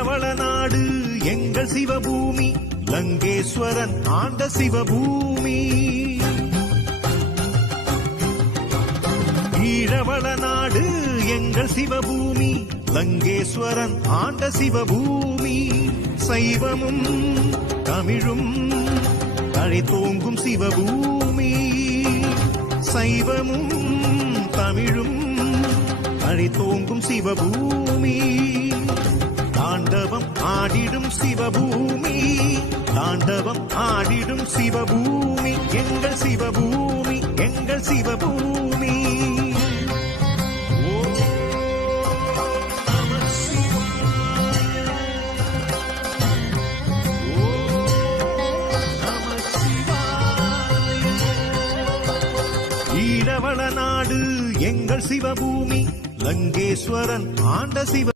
ஈழவள நாடு எங்கள் சிவபூமி, லங்கேஸ்வரன் ஆண்ட சிவபூமி. ஈழவள நாடு எங்கள் சிவபூமி, லங்கேஸ்வரன் ஆண்ட சிவபூமி. சைவமும் தமிழும் தழைத்தோங்கும் சிவபூமி. சைவமும் தமிழும் தழைத்தோங்கும் சிவபூமி. தாண்டவம் ஆடிடும் சிவபூமி, தாண்டவம் ஆடிடும் சிவபூமி. எங்கள் சிவபூமி, எங்கள் சிவபூமி. ஈழவள நாடு எங்கள் சிவபூமி, லங்கேஸ்வரன் ஆண்ட சிவ